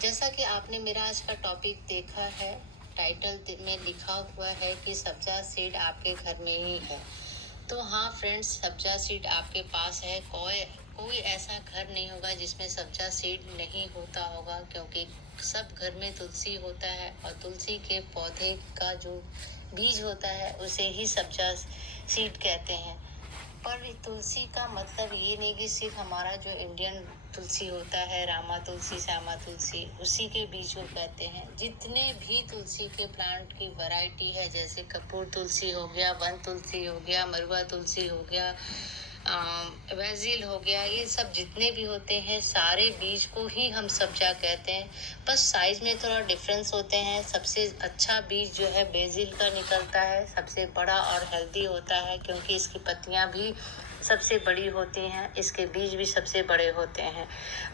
जैसा कि आपने मेरा आज का टॉपिक देखा है, टाइटल में लिखा हुआ है कि सब्जा सीड आपके घर में ही है। तो हाँ फ्रेंड्स, सब्जा सीड आपके पास है। कोई कोई ऐसा घर नहीं होगा जिसमें सब्जा सीड नहीं होता होगा, क्योंकि सब घर में तुलसी होता है और तुलसी के पौधे का जो बीज होता है उसे ही सब्जा सीड कहते हैं। पर तुलसी का मतलब ये नहीं कि सिर्फ हमारा जो इंडियन तुलसी होता है, रामा तुलसी, श्यामा तुलसी, उसी के बीज को कहते हैं। जितने भी तुलसी के प्लांट की वैरायटी है, जैसे कपूर तुलसी हो गया, वन तुलसी हो गया, मरुआ तुलसी हो गया, वेजिल हो गया, ये सब जितने भी होते हैं सारे बीज को ही हम सब्जा कहते हैं। बस साइज में थोड़ा डिफरेंस होते हैं। सबसे अच्छा बीज जो है बेजिल का निकलता है, सबसे बड़ा और हेल्दी होता है, क्योंकि इसकी पत्तियां भी सबसे बड़ी होती हैं, इसके बीज भी सबसे बड़े होते हैं।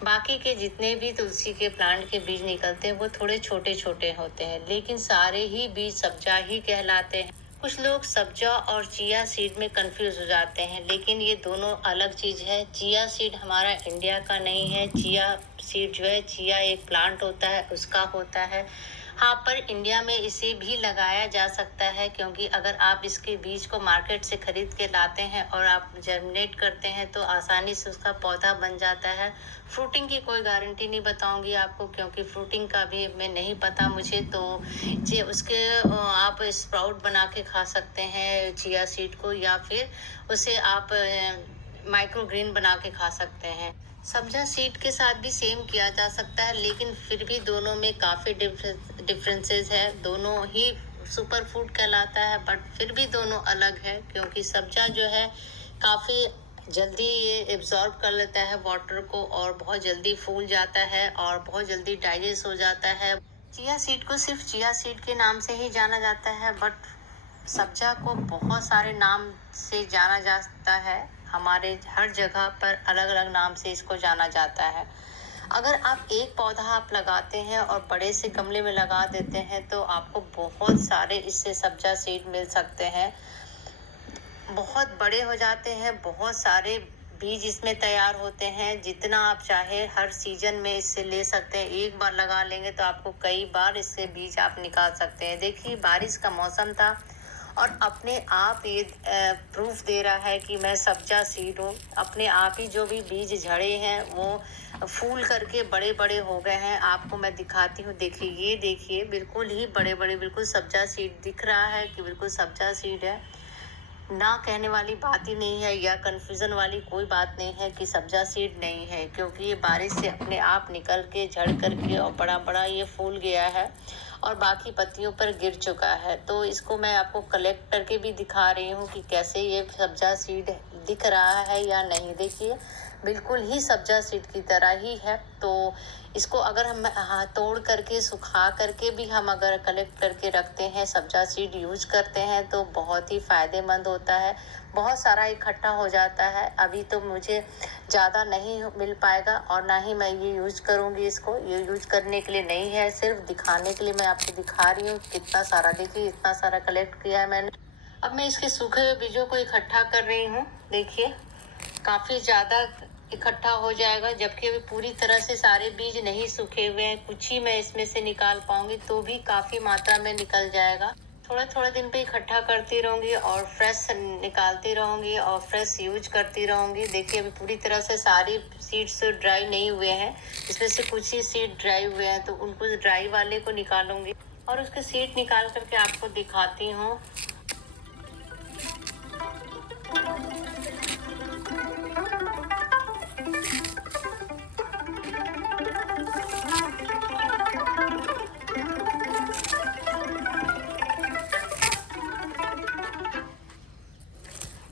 बाकी के जितने भी तुलसी के प्लांट के बीज निकलते हैं वो थोड़े छोटे छोटे होते हैं, लेकिन सारे ही बीज सब्जा ही कहलाते हैं। कुछ लोग सब्जा और चिया सीड में कंफ्यूज हो जाते हैं, लेकिन ये दोनों अलग चीज है। चिया सीड हमारा इंडिया का नहीं है। चिया सीड जो है, चिया एक प्लांट होता है, उसका होता है। हाँ, पर इंडिया में इसे भी लगाया जा सकता है, क्योंकि अगर आप इसके बीज को मार्केट से खरीद के लाते हैं और आप जर्मिनेट करते हैं तो आसानी से उसका पौधा बन जाता है। फ्रूटिंग की कोई गारंटी नहीं बताऊंगी आपको, क्योंकि फ्रूटिंग का भी मैं नहीं पता मुझे। तो जी उसके आप स्प्राउट बना के खा सकते हैं चिया सीड को, या फिर उसे आप माइक्रो ग्रीन बना के खा सकते हैं। सब्जा सीड के साथ भी सेम किया जा सकता है, लेकिन फिर भी दोनों में काफ़ी डिफरेंसेस है। दोनों ही सुपर फूड कहलाता है, बट फिर भी दोनों अलग है, क्योंकि सब्जा जो है काफ़ी जल्दी ये एब्जॉर्ब कर लेता है वाटर को, और बहुत जल्दी फूल जाता है और बहुत जल्दी डाइजेस्ट हो जाता है। चिया सीड को सिर्फ चिया सीड के नाम से ही जाना जाता है, बट सब्जा को बहुत सारे नाम से जाना जाता है। हमारे हर जगह पर अलग अलग नाम से इसको जाना जाता है। अगर आप एक पौधा आप लगाते हैं और बड़े से गमले में लगा देते हैं तो आपको बहुत सारे इससे सब्जा सीड मिल सकते हैं। बहुत बड़े हो जाते हैं, बहुत सारे बीज इसमें तैयार होते हैं। जितना आप चाहे हर सीजन में इससे ले सकते हैं। एक बार लगा लेंगे तो आपको कई बार इससे बीज आप निकाल सकते हैं। देखिए, बारिश का मौसम था और अपने आप ये प्रूफ दे रहा है कि मैं सब्जा सीड हूँ। अपने आप ही जो भी बीज झड़े हैं वो फूल करके बड़े बड़े हो गए हैं। आपको मैं दिखाती हूँ, देखिए, ये देखिए, बिल्कुल ही बड़े बड़े, बिल्कुल सब्जा सीड दिख रहा है कि बिल्कुल सब्जा सीड है। ना कहने वाली बात ही नहीं है, या कंफ्यूजन वाली कोई बात नहीं है कि सब्जा सीड नहीं है, क्योंकि ये बारिश से अपने आप निकल के झड़ करके और बड़ा बड़ा ये फूल गया है और बाकी पत्तियों पर गिर चुका है। तो इसको मैं आपको कलेक्ट करके भी दिखा रही हूँ कि कैसे ये सब्जा सीड दिख रहा है या नहीं। देखिए, बिल्कुल ही सब्जा सीड की तरह ही है। तो इसको अगर हम तोड़ करके सुखा करके भी हम अगर कलेक्ट करके रखते हैं, सब्जा सीड यूज करते हैं, तो बहुत ही फायदेमंद होता है। बहुत सारा इकट्ठा हो जाता है। अभी तो मुझे ज़्यादा नहीं मिल पाएगा और ना ही मैं ये यूज करूँगी। इसको ये यूज करने के लिए नहीं है, सिर्फ दिखाने के लिए मैं आपको दिखा रही हूँ कितना सारा। देखिए, इतना सारा कलेक्ट किया है मैंने। अब मैं इसके सूखे हुए बीजों को इकट्ठा कर रही हूँ। देखिए, काफी ज्यादा इकट्ठा हो जाएगा, जबकि अभी पूरी तरह से सारे बीज नहीं सूखे हुए हैं। कुछ ही मैं इसमें से निकाल पाऊंगी, तो भी काफी मात्रा में निकल जाएगा। थोड़े थोड़े दिन पे इकट्ठा करती रहूंगी और फ्रेश निकालती रहूंगी और फ्रेश यूज करती रहूंगी। देखिए, अभी पूरी तरह से सारी सीड्स ड्राई नहीं हुए हैं, इसमें से कुछ ही सीड ड्राई हुए हैं, तो उनको ड्राई वाले को निकालूंगी और उसके सीड निकाल करके आपको दिखाती हूँ।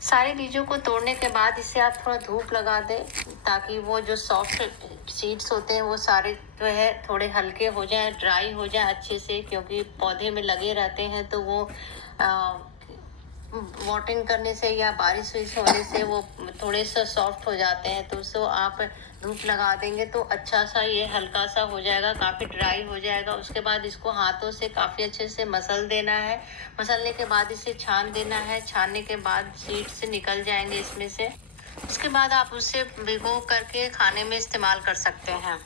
सारे बीजों को तोड़ने के बाद इसे आप थोड़ा धूप लगा दें, ताकि वो जो सॉफ्ट सीड्स होते हैं वो सारे जो है थोड़े हल्के हो जाएं, ड्राई हो जाएं अच्छे से, क्योंकि पौधे में लगे रहते हैं तो वो वाटरिंग करने से या बारिश होने से वो थोड़े से सॉफ्ट हो जाते हैं। तो उसको आप धूप लगा देंगे तो अच्छा सा ये हल्का सा हो जाएगा, काफ़ी ड्राई हो जाएगा। उसके बाद इसको हाथों से काफ़ी अच्छे से मसल देना है। मसलने के बाद इसे छान देना है। छानने के बाद सीड से निकल जाएंगे इसमें से। उसके बाद आप उसे भिगो करके खाने में इस्तेमाल कर सकते हैं।